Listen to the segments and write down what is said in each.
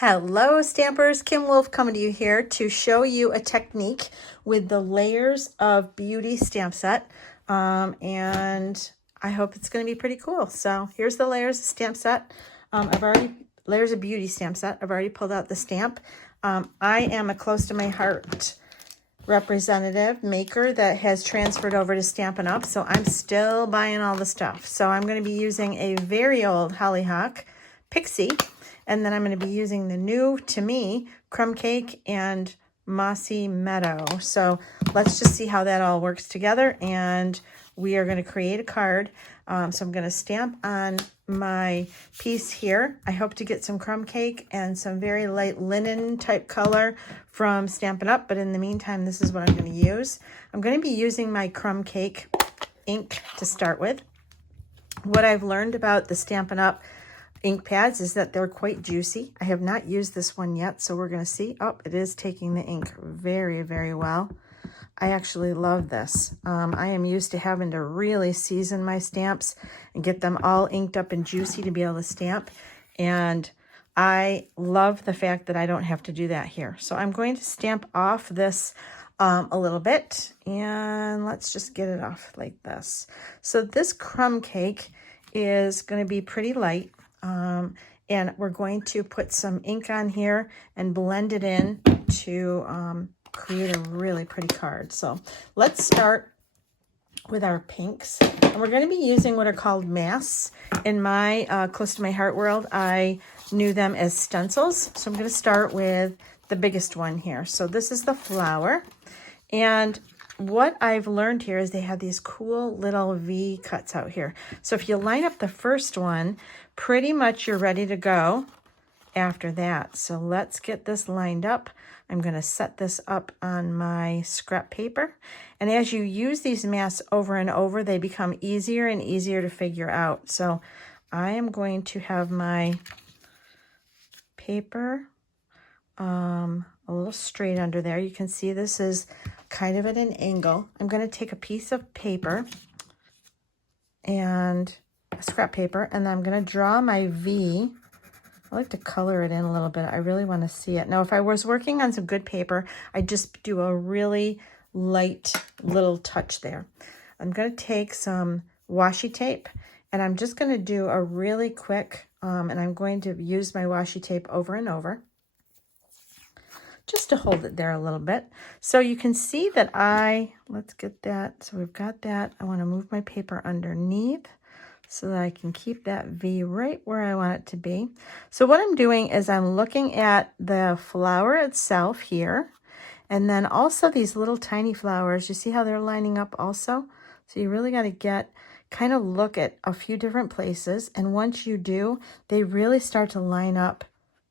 Hello Stampers, Kim Wolf coming to you here to show you a technique with the Layers of Beauty stamp set. And I hope it's going to be pretty cool. So here's the Layers stamp set. Layers of Beauty stamp set. I've already pulled out the stamp. I am a close to my heart representative maker that has transferred over to Stampin' Up. So I'm still buying all the stuff. So I'm going to be using a very old Hollyhock Pixie. And then I'm going to be using the new, to me, Crumb Cake and Mossy Meadow. So let's just see how that all works together. And we are going to create a card. So I'm going to stamp on my piece here. I hope to get some Crumb Cake and some very light linen type color from Stampin' Up. But in the meantime, this is what I'm going to use. I'm going to be using my Crumb Cake ink to start with. What I've learned about the Stampin' Up ink pads is that they're quite juicy. I have not used this one yet, so we're going to see. Oh, it is taking the ink very, very well. I actually love this. I am used to having to really season my stamps and get them all inked up and juicy to be able to stamp. And I love the fact that I don't have to do that here. So I'm going to stamp off this a little bit, and let's just get it off like this. So this Crumb Cake is going to be pretty light. And we're going to put some ink on here and blend it in to create a really pretty card. So let's start with our pinks. And we're going to be using what are called masks. In my close to my heart world, I knew them as stencils. So I'm going to start with the biggest one here. So this is the flower. And what I've learned here is they have these cool little V cuts out here. So if you line up the first one, pretty much you're ready to go after that. So let's get this lined up. I'm going to set this up on my scrap paper. And as you use these masks over and over, they become easier and easier to figure out. So I am going to have my paper a little straight under there. You can see this is kind of at an angle. I'm going to take a piece of paper and a scrap paper, and I'm going to draw my V. I like to color it in a little bit. I really want to see it. Now, if I was working on some good paper, I'd just do a really light little touch there. I'm going to take some washi tape, and I'm just going to do a really quick, and I'm going to use my washi tape over and over, just to hold it there a little bit. So you can see that let's get that. So we've got that. I want to move my paper underneath so that I can keep that V right where I want it to be. So what I'm doing is I'm looking at the flower itself here, and then also these little tiny flowers. You see how they're lining up also? So you really got to kind of look at a few different places. And once you do, they really start to line up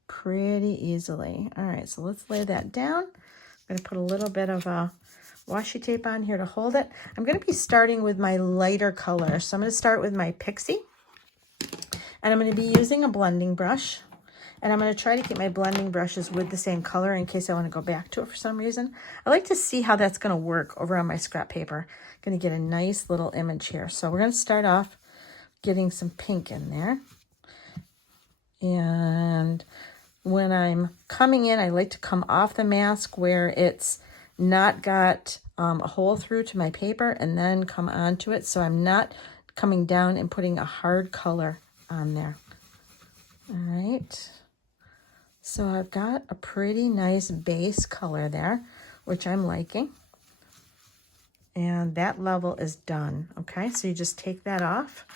pretty easily. All right, so let's lay that down. I'm going to put a little bit of washi tape on here to hold it. I'm going to be starting with my lighter color. So I'm going to start with my Pixie, and I'm going to be using a blending brush. And I'm going to try to keep my blending brushes with the same color in case I want to go back to it for some reason. I like to see how that's going to work over on my scrap paper. I'm going to get a nice little image here. So we're going to start off getting some pink in there. And when I'm coming in, I like to come off the mask where it's not got a hole through to my paper, and then come onto it. So I'm not coming down and putting a hard color on there. All right. So I've got a pretty nice base color there, which I'm liking. And that level is done. Okay, so you just take that off.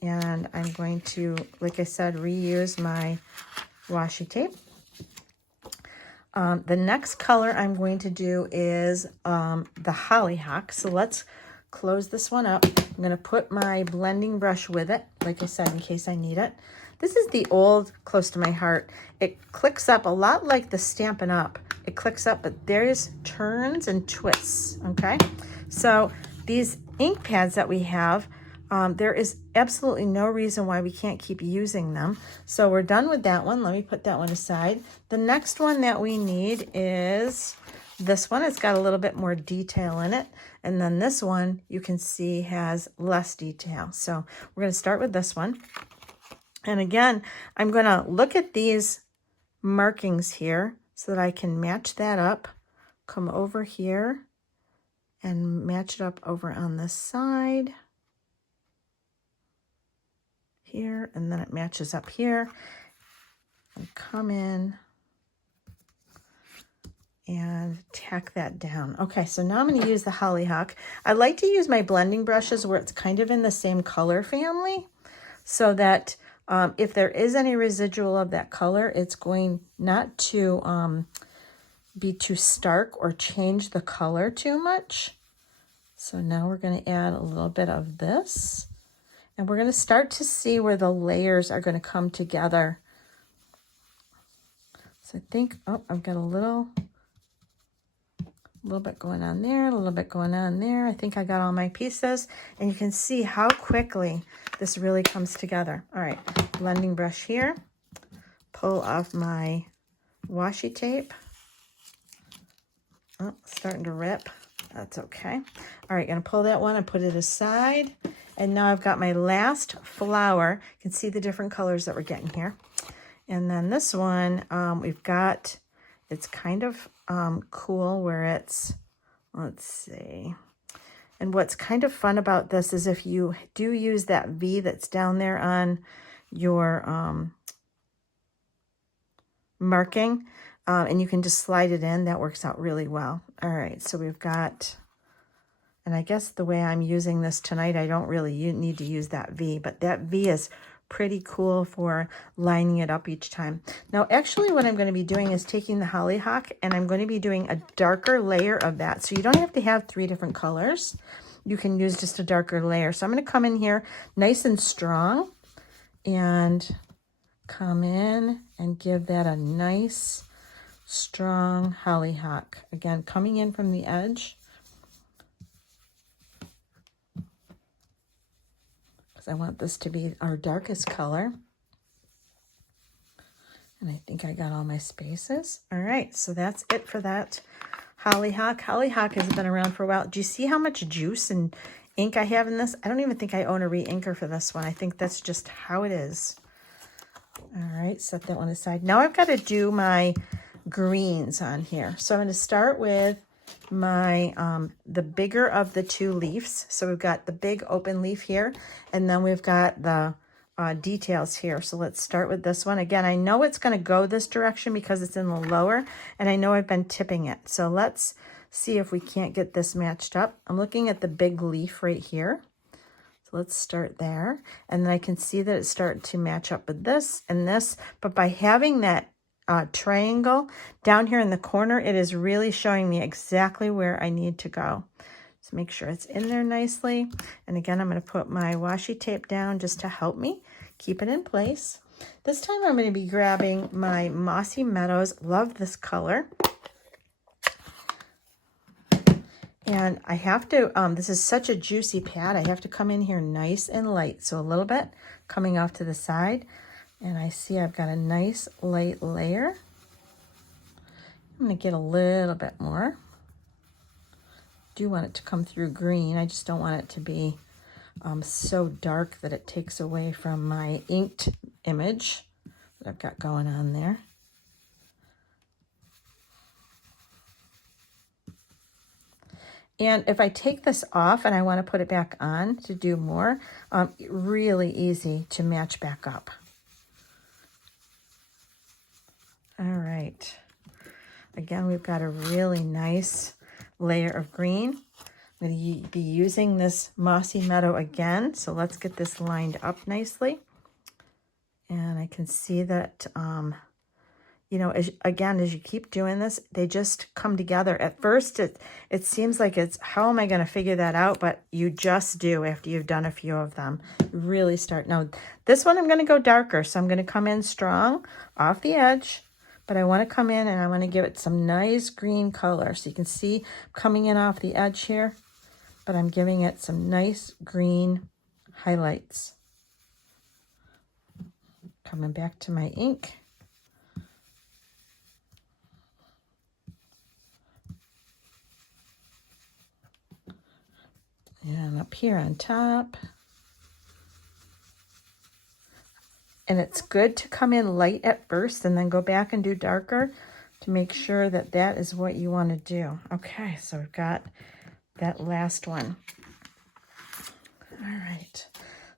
And I'm going to, like I said, reuse my washi tape. The next color I'm going to do is the Hollyhock. So let's close this one up. I'm going to put my blending brush with it, like I said, in case I need it. This is the old Close to My Heart. It clicks up a lot like the Stampin' Up. It clicks up, but there's turns and twists, okay? So these ink pads that we have, there is absolutely no reason why we can't keep using them. So we're done with that one. Let me put that one aside. The next one that we need is this one. It's got a little bit more detail in it. And then this one, you can see, has less detail. So we're going to start with this one. And again, I'm going to look at these markings here so that I can match that up, come over here and match it up over on this side here, and then it matches up here, and come in and tack that down. Okay, so now I'm going to use the hollyhock. I like to use my blending brushes where it's kind of in the same color family, so that if there is any residual of that color, it's going not to be too stark or change the color too much. So now we're going to add a little bit of this, and we're going to start to see where the layers are going to come together. So I think, oh, I've got a little bit going on there, a little bit going on there. I think I got all my pieces, and you can see how quickly this really comes together. All right, blending brush here, pull off my washi tape. Oh, starting to rip. That's okay. All right, gonna pull that one and put it aside. And now I've got my last flower. You can see the different colors that we're getting here. And then this one, we've got, it's kind of cool where it's, let's see. And what's kind of fun about this is if you do use that V that's down there on your marking, and you can just slide it in, that works out really well. All right, so we've got, and I guess the way I'm using this tonight, I don't really need to use that V, but that V is pretty cool for lining it up each time. Now, actually what I'm going to be doing is taking the hollyhock, and I'm going to be doing a darker layer of that. So you don't have to have 3 different colors. You can use just a darker layer. So I'm going to come in here nice and strong and come in and give that a nice strong hollyhock. Again, coming in from the edge, because I want this to be our darkest color. And I think I got all my spaces. All right, so that's it for that hollyhock. Hollyhock has been around for a while. Do you see how much juice and ink I have in this? I don't even think I own a re-inker for this one. I think that's just how it is. All right, set that one aside. Now I've got to do my greens on here. So I'm going to start with my the bigger of the 2 leaves. So we've got the big open leaf here, and then we've got the details here. So let's start with this one. Again, I know it's going to go this direction because it's in the lower, and I know I've been tipping it. So let's see if we can't get this matched up. I'm looking at the big leaf right here. So let's start there, and then I can see that it's starting to match up with this and this, but by having that triangle down here in the corner, it is really showing me exactly where I need to go. So make sure it's in there nicely. And again, I'm going to put my washi tape down just to help me keep it in place. This time I'm going to be grabbing my Mossy Meadows. Love this color. And I have to, this is such a juicy pad, I have to come in here nice and light. So a little bit coming off to the side. And I see I've got a nice light layer. I'm going to get a little bit more. Do want it to come through green. I just don't want it to be so dark that it takes away from my inked image that I've got going on there. And if I take this off and I want to put it back on to do more, really easy to match back up. All right. Again, we've got a really nice layer of green. I'm going to be using this Mossy Meadow again. So let's get this lined up nicely. And I can see that, you know, as you keep doing this, they just come together. At first, it seems like it's, how am I going to figure that out? But you just do after you've done a few of them. Really start. Now, this one I'm going to go darker. So I'm going to come in strong off the edge. But I want to come in and I want to give it some nice green color. So you can see coming in off the edge here, but I'm giving it some nice green highlights. Coming back to my ink. And up here on top. And it's good to come in light at first and then go back and do darker to make sure that that is what you want to do. Okay, so we've got that last one. All right,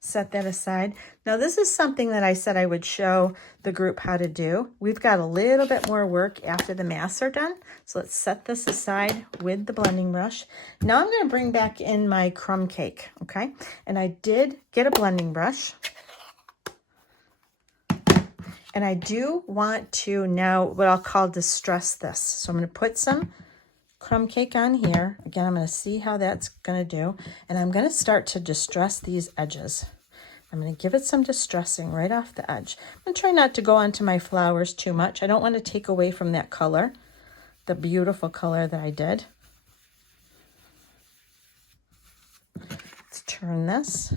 set that aside. Now this is something that I said I would show the group how to do. We've got a little bit more work after the masks are done. So let's set this aside with the blending brush. Now I'm going to bring back in my crumb cake, okay? And I did get a blending brush. And I do want to now what I'll call distress this. So I'm going to put some crumb cake on here. Again, I'm going to see how that's going to do. And I'm going to start to distress these edges. I'm going to give it some distressing right off the edge. I'm going to try not to go onto my flowers too much. I don't want to take away from that color, the beautiful color that I did. Let's turn this.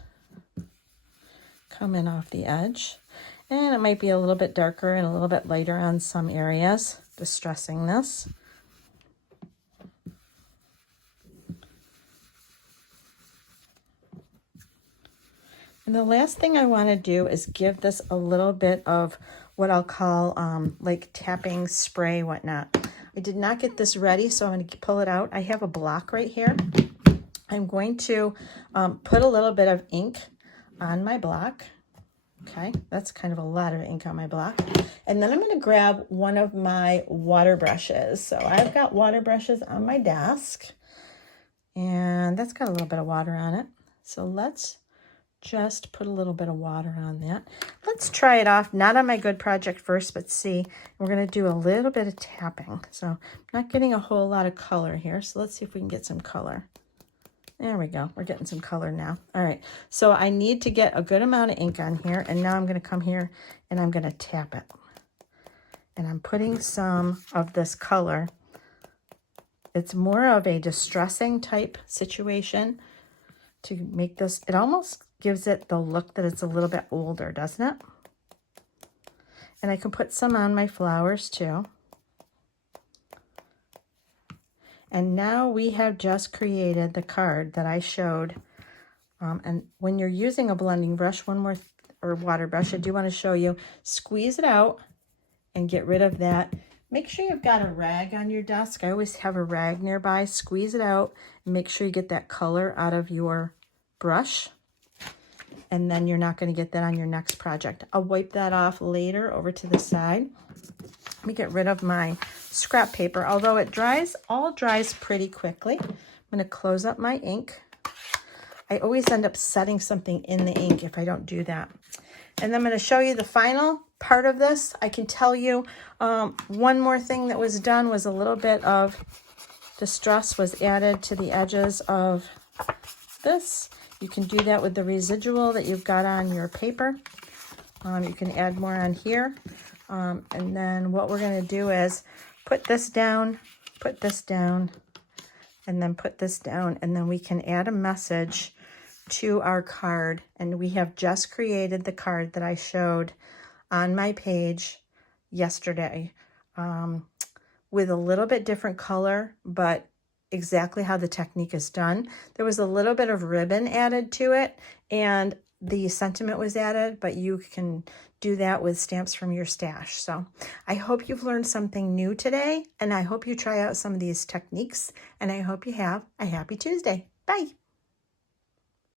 Come in off the edge. And it might be a little bit darker and a little bit lighter on some areas, distressing this. And the last thing I want to do is give this a little bit of what I'll call like tapping spray, whatnot. I did not get this ready, so I'm going to pull it out. I have a block right here. I'm going to put a little bit of ink on my block. Okay, that's kind of a lot of ink on my block. And then I'm going to grab one of my water brushes. So I've got water brushes on my desk, and that's got a little bit of water on it. So let's just put a little bit of water on that. Let's try it off, not on my good project first, but see. We're going to do a little bit of tapping. So I'm not getting a whole lot of color here. So let's see if we can get some color. There we go. We're getting some color now. All right. So I need to get a good amount of ink on here. And now I'm going to come here and I'm going to tap it. And I'm putting some of this color. It's more of a distressing type situation to make this. It almost gives it the look that it's a little bit older, doesn't it? And I can put some on my flowers too. And now we have just created the card that I showed. And when you're using a blending brush, or water brush, I do want to show you, squeeze it out and get rid of that. Make sure you've got a rag on your desk. I always have a rag nearby. Squeeze it out and make sure you get that color out of your brush. And then you're not going to get that on your next project. I'll wipe that off later over to the side. Let me get rid of my scrap paper, although it all dries pretty quickly. I'm going to close up my ink. I always end up setting something in the ink if I don't do that. And then I'm going to show you the final part of this. I can tell you one more thing that was done was a little bit of distress was added to the edges of this. You can do that with the residual that you've got on your paper. You can add more on here. And then what we're going to do is put this down, and then put this down, and then we can add a message to our card. And we have just created the card that I showed on my page yesterday with a little bit different color, but exactly how the technique is done. There was a little bit of ribbon added to it, and the sentiment was added, but you can do that with stamps from your stash. So I hope you've learned something new today, and I hope you try out some of these techniques, and I hope you have a happy Tuesday. Bye.